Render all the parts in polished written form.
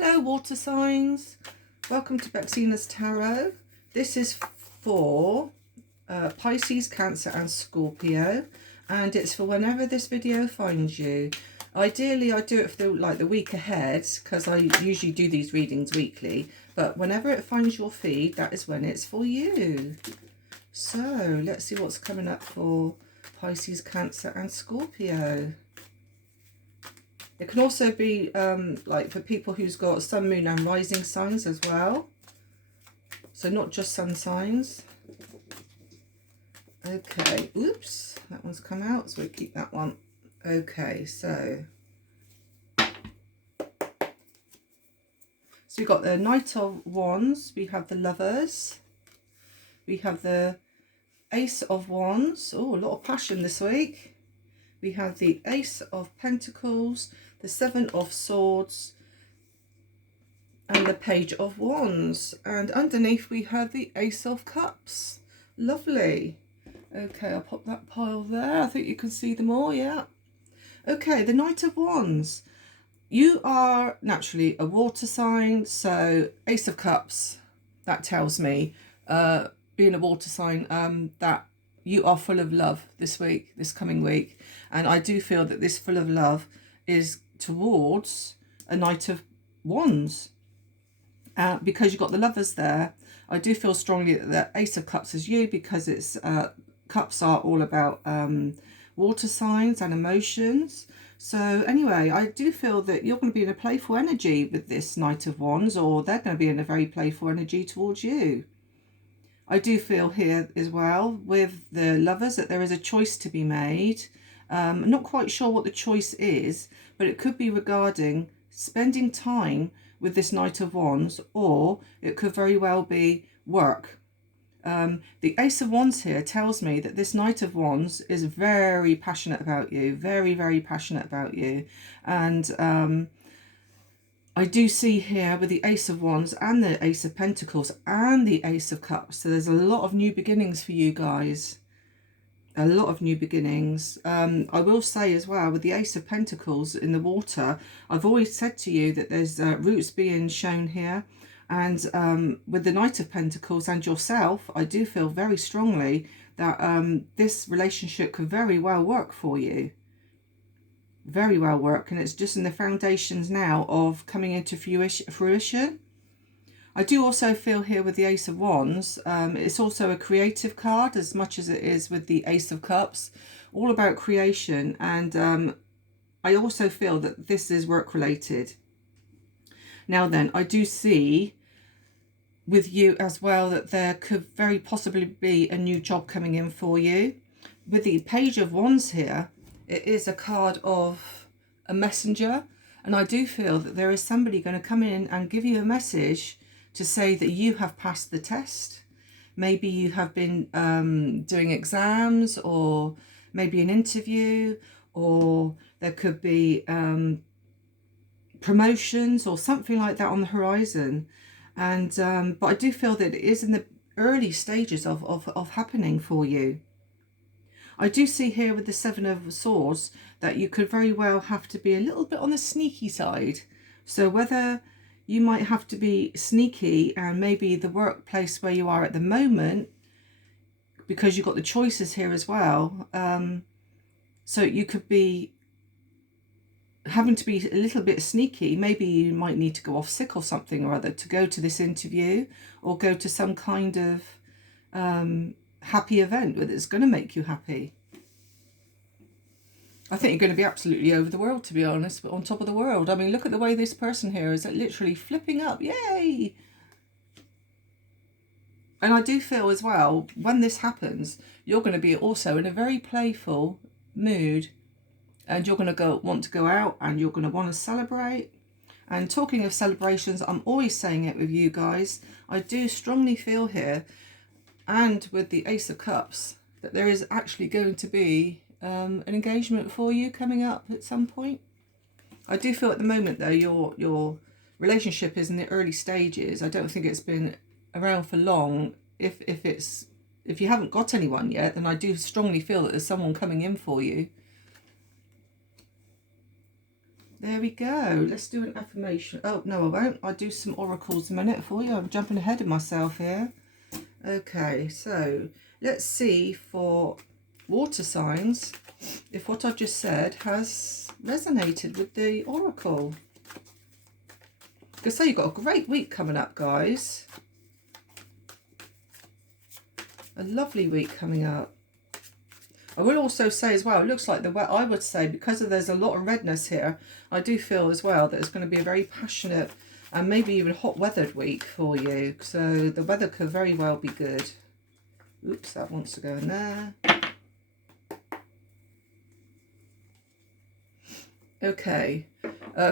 Hello water signs, welcome to Bexina's Tarot. This is for Pisces, Cancer and Scorpio, and it's for whenever this video finds you. Ideally I do it for the week ahead because I usually do these readings weekly, but whenever it finds your feed, that is when it's for you. So let's see what's coming up for Pisces, Cancer and Scorpio. It can also be like for people who's got sun, moon and rising signs as well. So not just sun signs. Okay, oops, that one's come out, so we keep that one. Okay, so we've got the Knight of Wands, we have the Lovers, we have the Ace of Wands. Oh, a lot of passion this week. We have the Ace of Pentacles, the Seven of Swords, and the Page of Wands. And underneath we have the Ace of Cups. Lovely. Okay, I'll pop that pile there. I think you can see them all, yeah. Okay, the Knight of Wands. You are naturally a water sign, so Ace of Cups, that tells me, being a water sign, that you are full of love this week, this coming week. And I do feel that this full of love is towards a Knight of Wands. Because you've got the Lovers there, I do feel strongly that the Ace of Cups is you, because it's cups are all about water signs and emotions. So anyway, I do feel that you're going to be in a playful energy with this Knight of Wands, or they're going to be in a very playful energy towards you. I do feel here as well with the Lovers that there is a choice to be made. I'm not quite sure what the choice is, but it could be regarding spending time with this Knight of Wands, or it could very well be work. The Ace of Wands here tells me that this Knight of Wands is very passionate about you, very, very passionate about you. And I do see here with the Ace of Wands and the Ace of Pentacles and the Ace of Cups, so there's a lot of new beginnings for you guys. A lot of new beginnings. I will say as well, with the Ace of Pentacles in the water, I've always said to you that there's roots being shown here. And with the Knight of Pentacles and yourself, I do feel very strongly that this relationship could very well work for you. Very well work, and it's just in the foundations now of coming into fruition. I do also feel here with the Ace of Wands, it's also a creative card as much as it is with the Ace of Cups, all about creation. And I also feel that this is work related. Now then, I do see with you as well that there could very possibly be a new job coming in for you. With the Page of Wands here, it is a card of a messenger, and I do feel that there is somebody going to come in and give you a message to say that you have passed the test. Maybe you have been doing exams, or maybe an interview, or there could be promotions or something like that on the horizon. And but I do feel that it is in the early stages of happening for you. I do see here with the Seven of Swords that you could very well have to be a little bit on the sneaky side. So whether you might have to be sneaky, and maybe the workplace where you are at the moment, because you've got the choices here as well. So you could be having to be a little bit sneaky. Maybe you might need to go off sick or something or other to go to this interview, or go to some kind of happy event that's going to make you happy. I think you're going to be absolutely over the world, to be honest, but on top of the world. I mean, look at the way this person here is literally flipping up. Yay! And I do feel as well, when this happens, you're going to be also in a very playful mood, and you're going to want to go out, and you're going to want to celebrate. And talking of celebrations, I'm always saying it with you guys, I do strongly feel here, and with the Ace of Cups, that there is actually going to be an engagement for you coming up at some point. I do feel at the moment though your relationship is in the early stages. I don't think it's been around for long. If you haven't got anyone yet, then I do strongly feel that there's someone coming in for you. There we go. Let's do an affirmation. Oh, no, I won't. I'll do some oracles in a minute for you. I'm jumping ahead of myself here. Okay, so let's see for water signs if what I've just said has resonated with the oracle. Because so you've got a great week coming up, guys. A lovely week coming up. I will also say as well, it looks like I would say, because there's a lot of redness here, I do feel as well that it's going to be a very passionate and maybe even hot weathered week for you. So the weather could very well be good. Oops, that wants to go in there. Okay.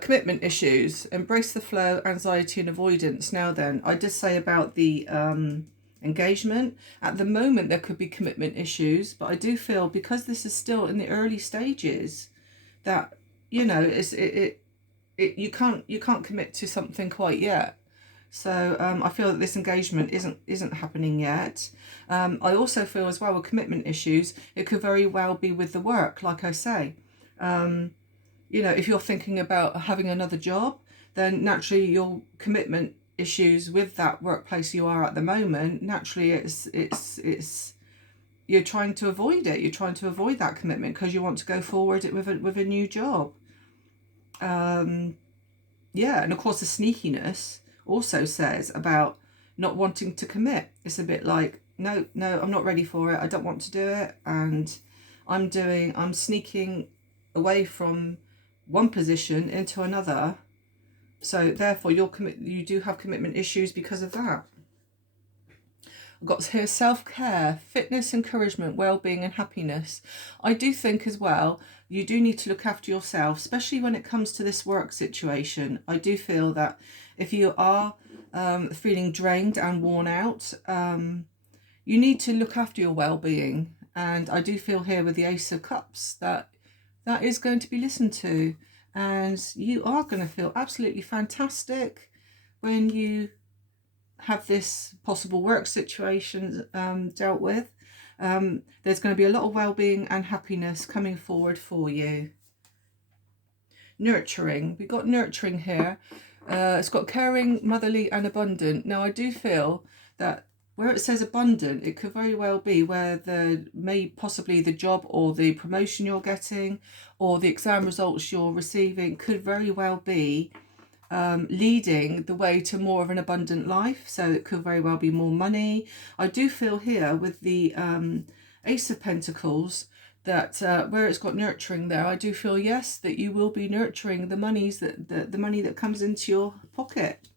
Commitment issues. Embrace the flow, anxiety and avoidance. Now then, I did say about the engagement. At the moment there could be commitment issues, but I do feel because this is still in the early stages that, you know, you can't commit to something quite yet. So I feel that this engagement isn't happening yet. I also feel as well with commitment issues, it could very well be with the work, like I say. You know, if you're thinking about having another job, then naturally your commitment issues with that workplace you are at the moment, naturally it's you're trying to avoid it. You're trying to avoid that commitment because you want to go forward with a new job. Yeah, and of course the sneakiness also says about not wanting to commit. It's a bit like, no, I'm not ready for it. I don't want to do it, and I'm sneaking away from one position into another. So therefore you do have commitment issues because of that. I've got here self-care, fitness, encouragement, well-being and happiness. I do think as well, you do need to look after yourself, especially when it comes to this work situation. I do feel that if you are feeling drained and worn out, you need to look after your well-being. And I do feel here with the Ace of Cups that is going to be listened to. And you are going to feel absolutely fantastic when you have this possible work situation dealt with. There's going to be a lot of well-being and happiness coming forward for you. Nurturing. We've got nurturing here. It's got caring, motherly and abundant. Now I do feel that where it says abundant, it could very well be where possibly the job or the promotion you're getting or the exam results you're receiving could very well be leading the way to more of an abundant life. So it could very well be more money. I do feel here with the Ace of Pentacles that where it's got nurturing there, I do feel, yes, that you will be nurturing the monies the money that comes into your pocket.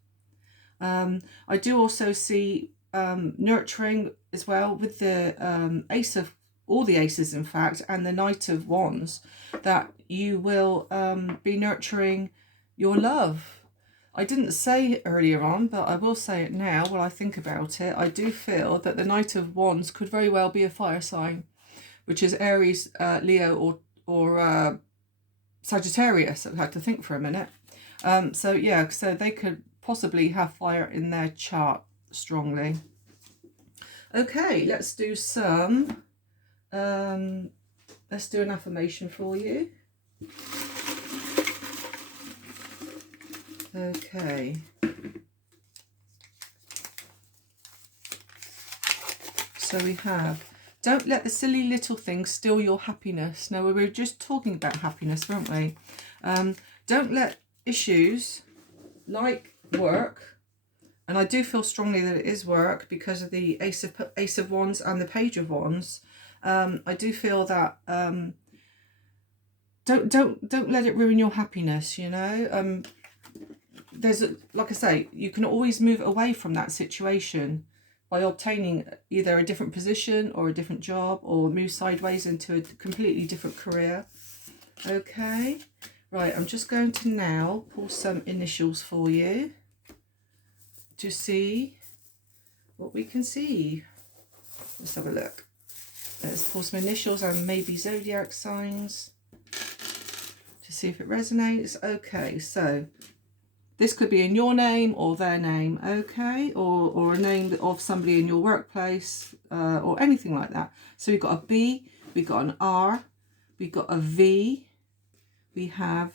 I do also see nurturing as well with the Ace of, all the aces in fact, and the Knight of Wands, that you will be nurturing your love. I didn't say it earlier on, but I will say it now while I think about it. I do feel that the Knight of Wands could very well be a fire sign, which is Aries, Leo or Sagittarius. I've had to think for a minute. So yeah, so they could possibly have fire in their chart strongly. Okay, let's do some let's do an affirmation for you. Okay, so we have, don't let the silly little things steal your happiness. Now we were just talking about happiness, weren't we? Don't let issues like work, and I do feel strongly that it is work because of the Ace of Wands and the Page of Wands. I do feel that don't let it ruin your happiness. You know, like I say, you can always move away from that situation by obtaining either a different position or a different job, or move sideways into a completely different career. Okay, right, I'm just going to now pull some initials for you to see what we can see. Let's have a look. Let's pull some initials and maybe zodiac signs to see if it resonates. Okay, so this could be in your name or their name, okay, or a name of somebody in your workplace or anything like that. So we've got a B, we've got an R, we've got a V, we have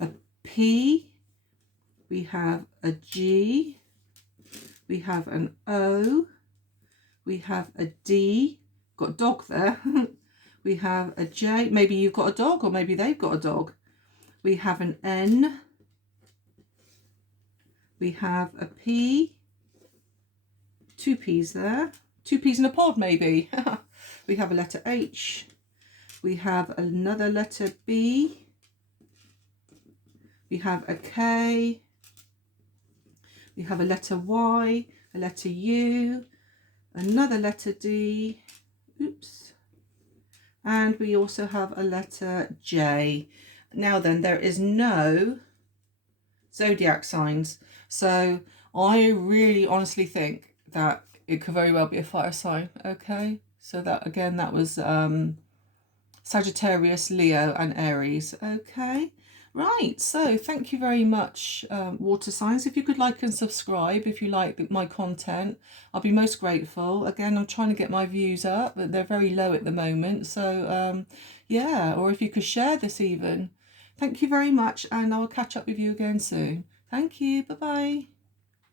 a P, we have a G, we have an O, we have a D, got a dog there, we have a J, maybe you've got a dog or maybe they've got a dog, we have an N, we have a P, 2 P's there, 2 P's in a pod maybe, we have a letter H, we have another letter B, we have a K, we have a letter Y, a letter U, another letter D, oops, and we also have a letter J. Now then, there is no zodiac signs, so I really honestly think that it could very well be a fire sign. Okay, so that again, that was Sagittarius, Leo and Aries. Okay, right, so thank you very much, water signs. If you could like and subscribe if you like my content, I'll be most grateful. Again, I'm trying to get my views up, but they're very low at the moment, so yeah, or if you could share this even. Thank you very much, and I'll catch up with you again soon. Thank you, bye bye.